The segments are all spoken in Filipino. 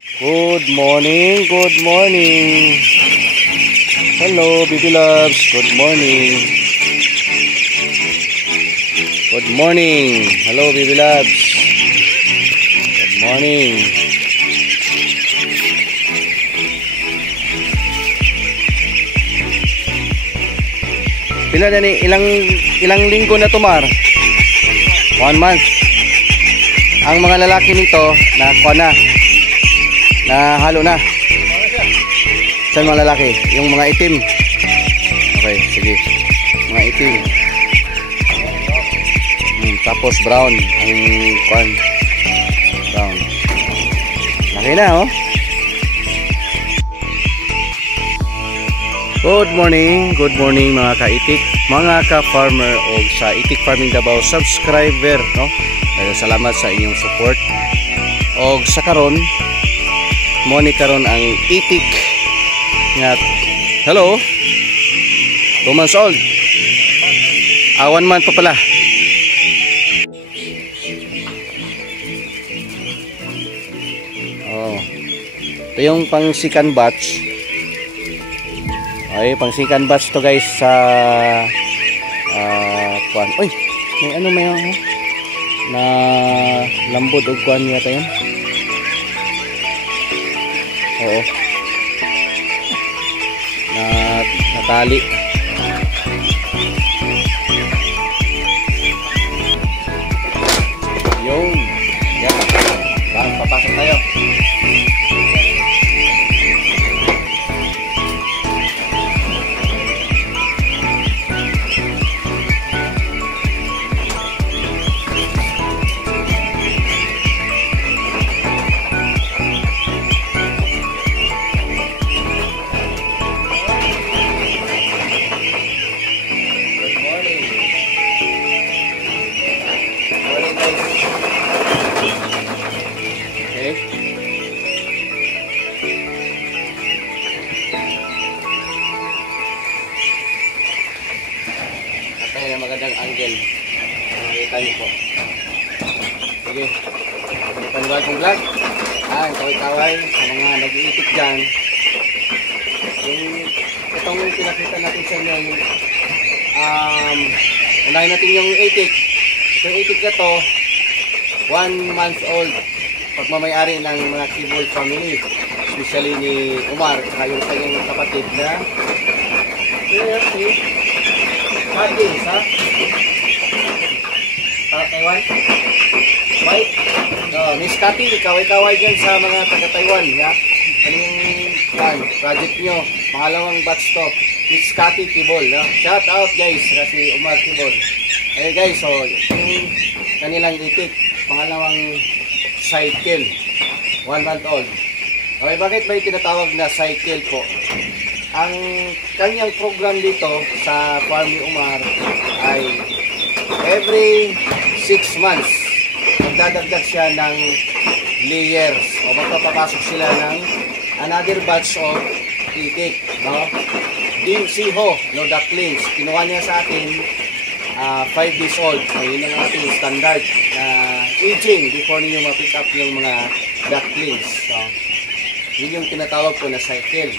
Good morning, good morning. Hello, baby loves. Good morning. Good morning. Hello, baby loves. Good morning. Pila na ni ilang linggo na tumar? 1 month. Ang mga lalaki nito na na halo na. Saan mga lalaki? Yung mga itim. Okay, sige. Mga itim. Tapos brown ang brown. Laki na, oh. Good morning mga kaitik, mga ka-farmer o sa Itik Farming Davao subscriber, no? Salamat sa inyong support. Og sa karon mo ni karon ang itik nga hello 2 months old. 1 month pa pala. Oh. Ito yung pang second batch. Ay, pang second batch to guys sa kwan. Uy, may na lambod o kwan yata yun. Oo. Natali. Yung. Yan. Papasok tayo. Magandang angle. Nakita niyo po. Sige. Paniwag kong vlog. Kaway-kaway sa mga nag-iitik dyan. Itong pinakita natin sa inyo yung unahin natin yung itik. Itong itik na to 1 month old. Pagmamayari ng mga Kibol family. Especially ni Umar at yung kanyang kapatid na Cardis, ha? Taiwan? White? Miss Cathy, kaway-kaway dyan sa mga taga-Taiwan, ha? Ano yung project nyo? Pangalawang batch to. Miss Cathy Kibol, ha? Shout out guys, kasi Umar Kibol. Okay guys, so yung kanilang itik, pangalawang cycle, 1 month old. Okay, bakit may tinatawag na cycle po? Ang kanyang program dito sa Farm ni Umar ay every 6 months magdadagdag siya ng layers o magpapapasok sila ng another batch of itik, no? Siho, no, ducklings. Kinuha niya sa atin 5 days old. So, yun ang ating standard na aging before niyo ma-pick up yung mga ducklings. So, yun yung tinatawag po na cycle.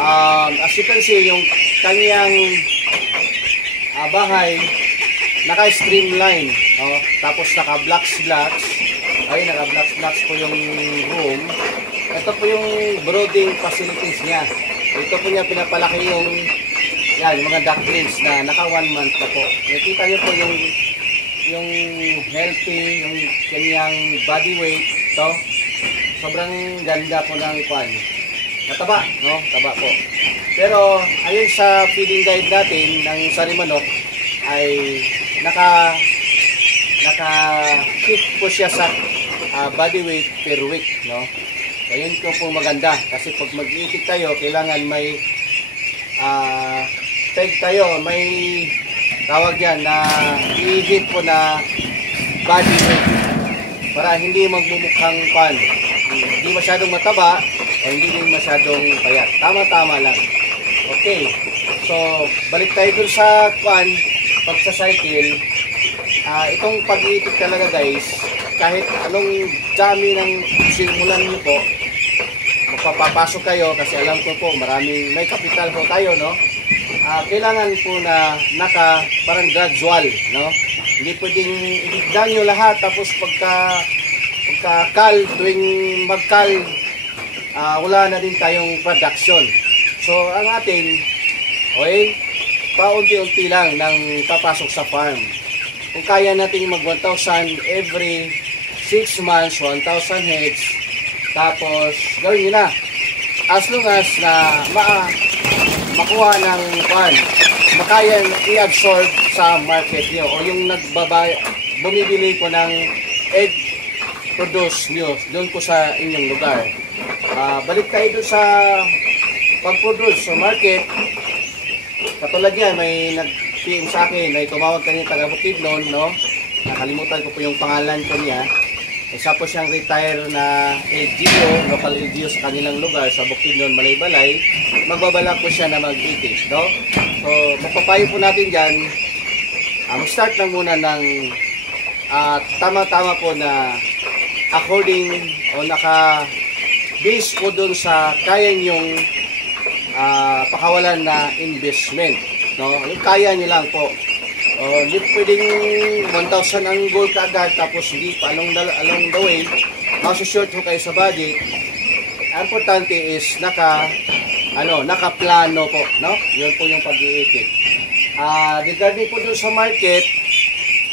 As you can see, yung kanyang bahay naka-streamline, tapos naka-blocks. Ay, naka-blocks po yung room. Ito po yung brooding facilities niya. Ito po niya pinapalaki yung mga ducklings na naka 1 month na po. Nakita niyo po yung healthy, yung kanyang body weight. Ito, sobrang ganda po ng kwan. Mataba, no? Taba po. Pero ayon sa feeding guide natin ng Sarimanok ay naka-keep po siya sa body weight per week, no? So yun po maganda kasi pag mag-iitik tayo, kailangan may peg tayo, may tawag yan na i-hit po na body weight para hindi magmumukhang pan. Hindi masyadong mataba o hindi din masyadong payat. Tama-tama lang. Okay. So, balik tayo dun sa pagsa-cycle. Itong pag-iitik talaga guys, kahit anong dami ng simulan nyo po, magpapapasok kayo, kasi alam ko po maraming may kapital po tayo, no? Kailangan po na parang gradual, no? Hindi pwedeng ibigdan nyo lahat tapos pagka-kal, tuwing mag-kal, wala na din tayong production. So ang atin, okay, paunti-unti lang nang papasok sa farm. Kung kaya natin mag 1,000 every 6 months, 1,000 heads, tapos gawin nyo na. As long as na makuha ng farm, makaya i-absorb sa market nyo o yung bumibili po ng egg produce nyo doon po sa inyong lugar. Balik tayo doon sa pag-produce sa market. Katulad yan, may nag-PM sa akin, may tumawag kanina taga Bukidnon, no? Nakalimutan ko po yung pangalan ko niya. Isa po siyang retire na LGU, local LGU sa kanilang lugar, sa Bukidnon, Malaybalay. Magbabalak po siya na mag-itik, no? So, magpapayo po natin dyan. Mag-start lang muna ng tama-tama po na according o naka-base po dun sa kaya nyong pakawalan na investment, no? Yung kaya nyo lang po. Hindi pwedeng 1,000 ang goal kaagad tapos hindi pa along the way masushoot ho kayo sa budget. Ang importante is nakaplano po, no? Yun po yung pag-iikit. Regarding po dun sa market,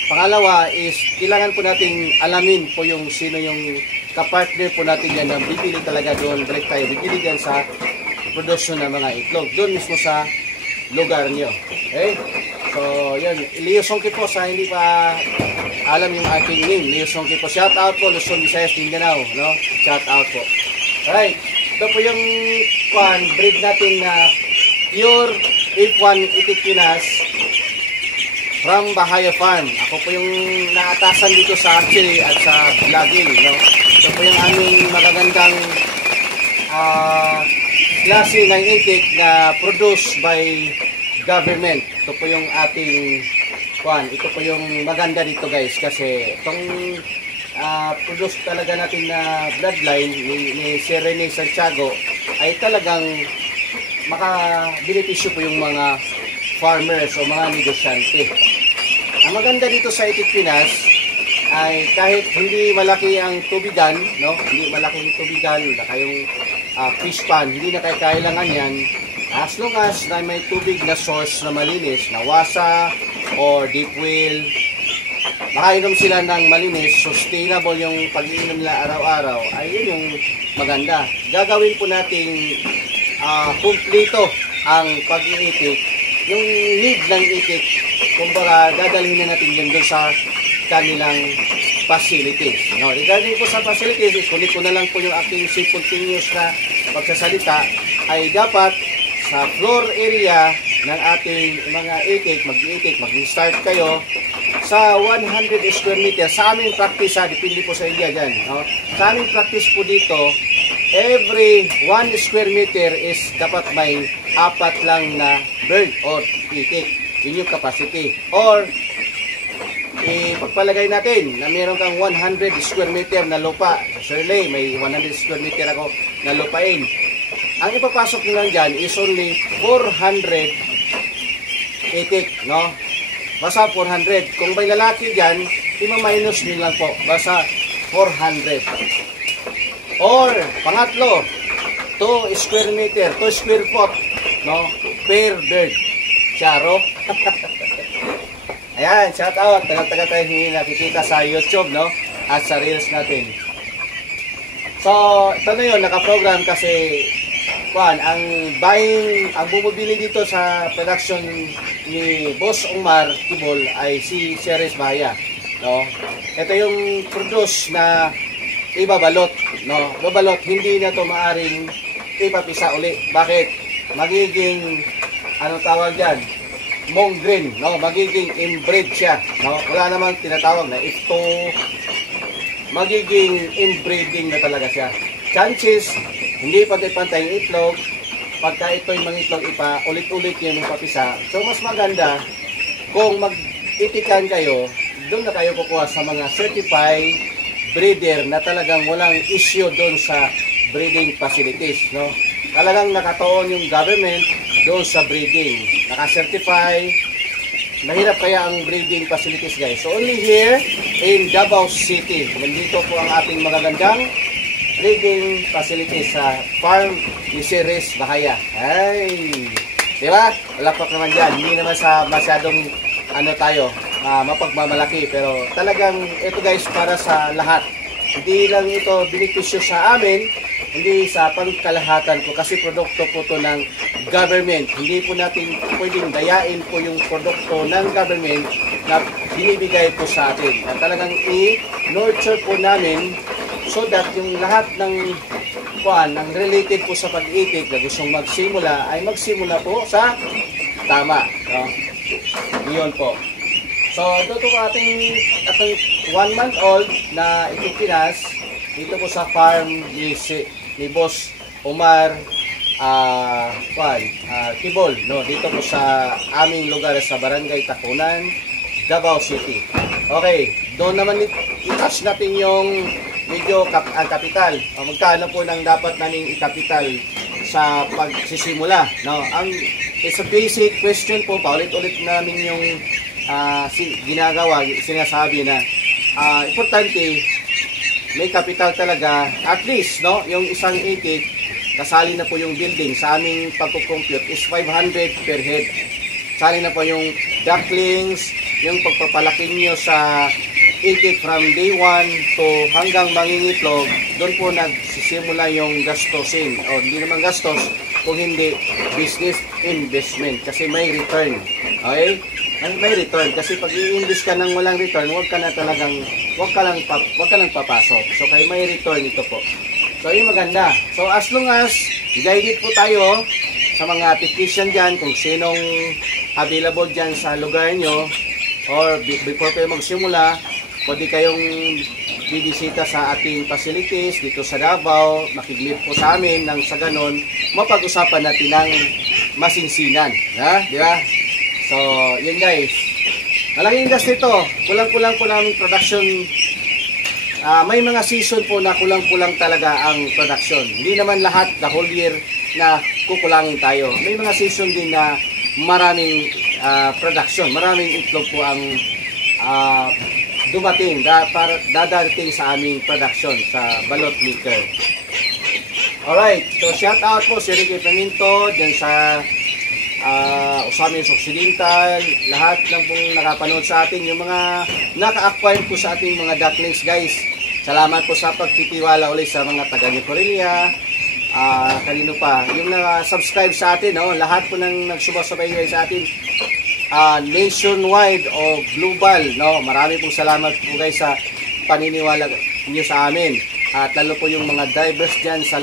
pangalawa is kailangan po natin alamin po yung sino yung kapartner po natin yan na bibili talaga doon, direct tayo bibili dyan sa production ng mga itlog doon mismo sa lugar nyo. Okay? So, yun. Leo Songki po sa hindi pa alam yung aking name. Leo Songki po. Shout out po Luzon, Visayas, Mindanao. No? Shout out po. Alright. Ito po yung breed natin na pure F1 Itik Pinas from Bahaya Farm. Ako po yung naatasan dito sa archery at sa vlogging. No? Ito po yung aming magagandang klase ng itik na produced by government. Ito po yung ating ito po yung maganda dito guys, kasi itong produce talaga natin na bloodline ni Sir Rene Santiago ay talagang makabenepisyo po yung mga farmers o mga negosyante. Ang maganda dito sa Itik Pinas ay kahit hindi malaki ang tubigan, no? Hindi malaking tubigan, wala kayong fish pan, hindi na kayo kailangan yan. As long as na may tubig na source na malinis, na wasa or deep well, makainom sila ng malinis, sustainable yung pag-iinom nila araw-araw, ay yun yung maganda. Gagawin po nating kumplito ang pag-iitik, yung need ng itik, kumbaga dadalhin na natin yun doon sa kanilang facilities. No, regarding po sa facilities, kulit ko na lang po yung aking simultaneous na pagsasalita, ay dapat sa floor area ng ating mga itik, mag-start kayo sa 100 square meter. Sa aming practice, depende po sa area dyan. No? Sa aming practice po dito, every 1 square meter is dapat may 4 lang na bird or itik. Yun yung capacity. Or, pagpalagay natin na meron kang 100 square meter na lupa. Surely, may 100 square meter ako na lupain. Ang ipapasok nyo lang dyan is only 400 itik, no? Basta 400. Kung may lalaki dyan, ima-minus nyo lang po. Basta 400. Or, pangatlo, 2 square meter, 2 square foot, no? Per bird. Charo. Ayan, shout out. Tagal-tagal tayo hindi nakikita sa YouTube, no? At sa Reels natin. So, ito na yun, nakaprogram kasi ang bumibili dito sa production ni Boss Omar Tibol ay si Ceres Bahaya, no? Ito yung produce na ibabalot, no? Babalot, hindi na to maaring ipapisa uli. Bakit? Magiging, ano tawag dyan? Mongrel, no? Magiging inbred siya, no? Wala namang tinatawag na ito, magiging inbreeding na talaga siya. Chances, hindi pantay-pantay yung itlog. Pagka ito yung mga itlog, ulit-ulit yung papisa. So, mas maganda kung mag-itikan kayo, doon na kayo kukuha sa mga certified breeder na talagang walang issue doon sa breeding facilities, no? Talagang nakatuon yung government doon sa breeding. Naka-certify. Mahirap kaya ang breeding facilities, guys. So only here in Davao City. Nandito po ang ating magagandang breeding facilities sa farm ni Riz Bahaya. Ay! Diba? Wala pa naman dyan. Hindi naman sa masyadong mapagmamalaki. Pero talagang ito, guys, para sa lahat. Hindi lang ito benepisyo sa amin, hindi sa pangkalahatan ko kasi produkto po to ng government. Hindi po natin pwedeng dayain po yung produkto ng government na binibigay po sa atin. At talagang i-nurture po namin so that yung lahat ng ng related po sa pag-itik na gustong magsimula ay magsimula po sa tama. No? Yun po. So, ito po ating 1 month old na ikikinas dito po sa farm ni Boss Omar Tibol, no? Dito po sa aming lugar sa Barangay Takunan, Davao City. Okay, doon naman i-touch natin yung medyo ang kapital. Magkano po nang dapat namin i-kapital sa pagsisimula, no? It's a basic question po, paulit-ulit namin yung sinasabi na importante may kapital talaga, at least, no, yung isang itik kasali na po yung building sa aming pagko-compute is 500 per head. Kasali na po yung ducklings, yung pagpapalaki nyo sa itik from day 1 to hanggang mangingitlog. Doon po nagsisimula yung gastusin, o hindi naman gastos kung hindi business investment kasi may return. Okay? May return kasi pag i-invest ka ng walang return, wag ka lang papasok. So kay may return ito po. So yun maganda. So as long as guided po tayo sa mga technician diyan kung sinong available diyan sa lugar nyo or before kayo magsimula, pwede kayong bibisita sa ating facilities dito sa Davao, makiglit po sa amin nang sa ganon mapag-usapan natin ng masinsinan, ha? Di ba? So, yun guys. Malaking industry ito. Kulang-kulang po namin production. May mga season po na kulang-kulang talaga ang production. Hindi naman lahat the whole year na kukulangin tayo. May mga season din na maraming production. Maraming itlog po ang dumating, dadarating sa aming production sa balot liquor. Alright, so shout out po si Ricky Paminto dyan sa Usamis Occidental, lahat ng pong nakapanood sa atin, yung mga naka-acquire po sa ating mga ducklings guys. Salamat po sa pagtitiwala ulit sa mga taga Nicorelia, kanino pa, yung na-subscribe sa atin, no? Lahat po nang nagsubaybay sa atin, nationwide o global, no? Marami pong salamat po guys sa paniniwala niyo sa amin. At lalo po yung mga drivers dyan sa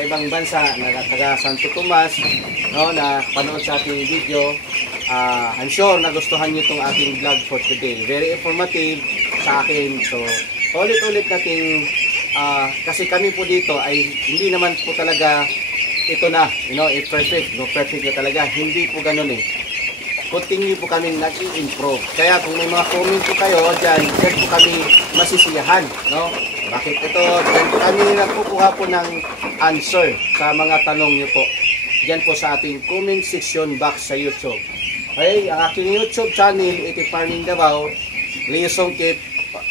ibang bansa na taga Santo Tomas, no, na panood sa ating video. I'm sure nagustuhan nyo itong ating vlog for today. Very informative sa akin. So, ulit-ulit natin, kasi kami po dito ay hindi naman po talaga ito na, perfect. No, perfect na talaga. Hindi po ganun eh. Continue po kami nag-i-improve. Kaya kung may mga comment po kayo, dyan po kami masisiyahan, no? Bakit ito? Dyan po kami nagkukuha po ng answer sa mga tanong nyo po. Dyan po sa ating comment section box sa YouTube. Okay, ang aking YouTube channel, Itik Farming Davao, Leo Songkip,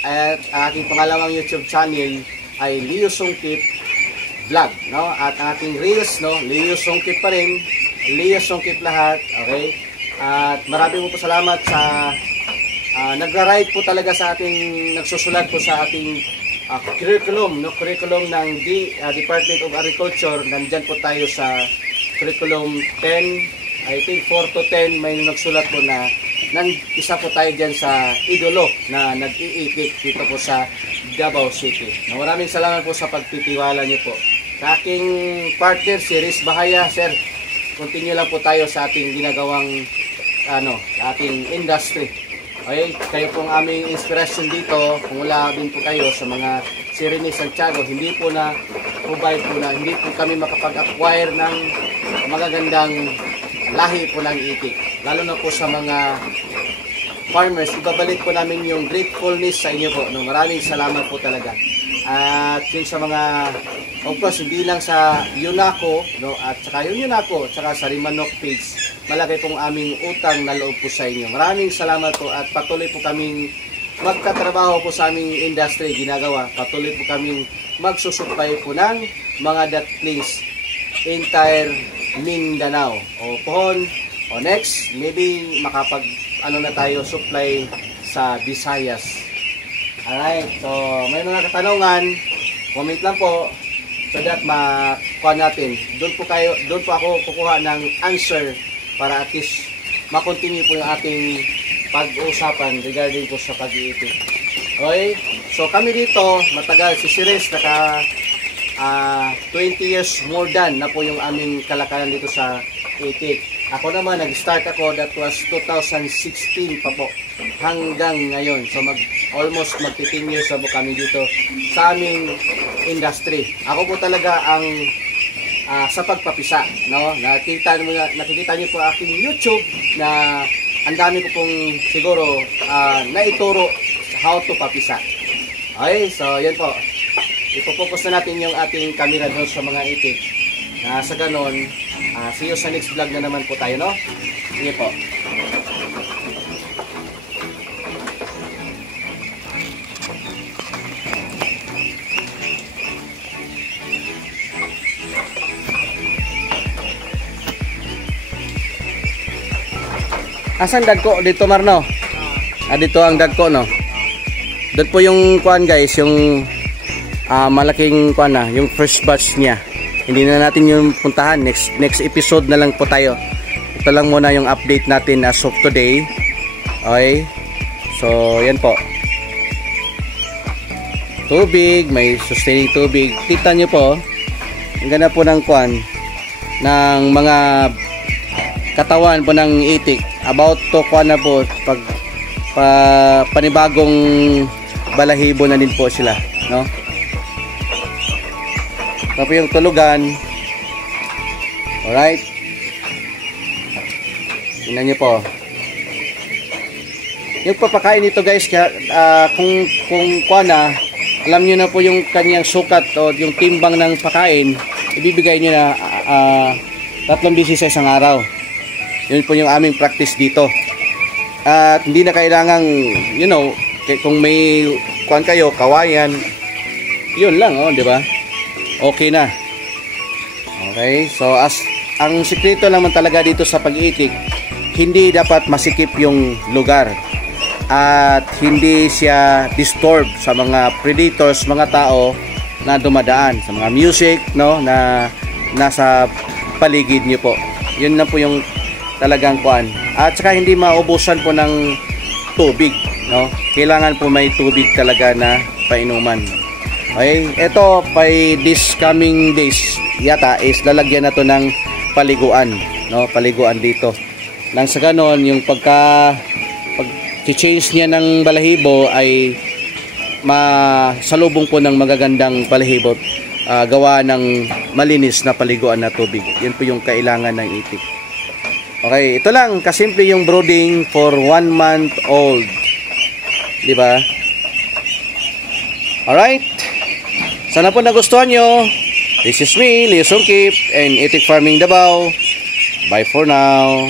at ang aking pangalawang YouTube channel ay Leo Songkip Vlog, no? At ang aking Reels, no? Leo Songkip pa rin, Leo Songkip lahat, okay? At marami po salamat sa nagra-write po talaga sa ating, nagsusulat po sa ating curriculum, no? Curriculum ng Department of Agriculture. Nandyan po tayo sa curriculum 10, I think 4 to 10 may nagsulat po na isa po tayo dyan sa idolo na nag-iitik dito po sa Davao City. Maraming salamat po sa pagtitiwala niyo po. Sa aking partner si Riz Bahaya, sir, continue lang po tayo sa ating ginagawang ating industry. Okay, kayo pong aming inspiration dito. Kung wala din po kayo sa mga si Rene Santiago, hindi po hindi po kami makapag-acquire ng magagandang lahi po ng itik. Lalo na po sa mga farmers, ibabalik po namin yung gratefulness sa inyo po. No, maraming salamat po talaga. At yun sa mga of course, hindi lang sa Yunako, no, at saka yung Yunako, at saka sa Rimanok page, malaki pong aming utang na loob po sa inyo. Maraming salamat po at patuloy po kaming magkatrabaho po sa aming industry ginagawa. Patuloy po kaming magsusupply po ng mga ducklings entire Mindanao. O pohon, o next, maybe makapag ano na tayo supply sa Visayas. Alright, so may mga katanungan, comment lang po so that makuha natin. Doon po ako kukuha ng answer para at least makontinue po yung ating pag-uusapan regarding po sa pag-iitik. Okay? So kami dito, matagal, si Sires, naka 20 years more than na po yung aming kalakalan dito sa itik. Ako naman, nag-start ako, that was 2016 pa po, hanggang ngayon. So almost magti-10 years na po kami dito sa aming industry. Ako po talaga ang sa pagpapisa, no? Nakikita niyo po aking YouTube na ang dami ko pong siguro naituro how to papisa. Okay, so yan po. Ipo-focus na natin yung ating camera doon sa mga itik. Sa ganon, see you sa next vlog na naman po tayo, no? Sige po. Asan dagko dito, Marno? Dito ang dagko, no? Doon po yung kuan, guys, yung malaking kuan na, yung first batch niya. Hindi na natin yung puntahan. Next episode na lang po tayo. Ito lang muna yung update natin as of today. Okay? So, yan po. Tubig, may sustaining tubig. Kita nyo po, ang ganda po ng kuan ng mga katawan po ng itik. About to kuan na po panibagong balahibo na din po sila, no? Tapos yung tulugan. Alright. Tingnan nyo po. Yung papakain nito, guys, kung kuan na, alam nyo na po yung kanyang sukat o yung timbang ng pakain, ibibigay nyo na 3 beses sa isang araw. Yun po yung aming practice dito. At hindi na kailangang, you know, kung may kuan kayo, kawayan, yun lang, oh, di ba? Okay na. Okay, so ang sikreto naman talaga dito sa pag-iitik, hindi dapat masikip yung lugar at hindi siya disturb sa mga predators, mga tao na dumadaan, sa mga music, no, na nasa paligid niyo po. Yun na po yung talagang kuan. At saka hindi maubusan po ng tubig, no? Kailangan po may tubig talaga na painuman. Okay, ito by this coming days yata is lalagyan na to ng paliguan, no? Paliguan dito. Nang sa ganon, yung pag-change niya ng balahibo ay masalubong po ng magagandang balahibo, gawa ng malinis na paliguan na tubig. Yan po yung kailangan ng itik. Okay, ito lang kasimple yung brooding for 1 month old. Di ba? Alright. Sana po nagustuhan nyo. This is me, Leo Sungkip, and Itik Farming Davao. Bye for now.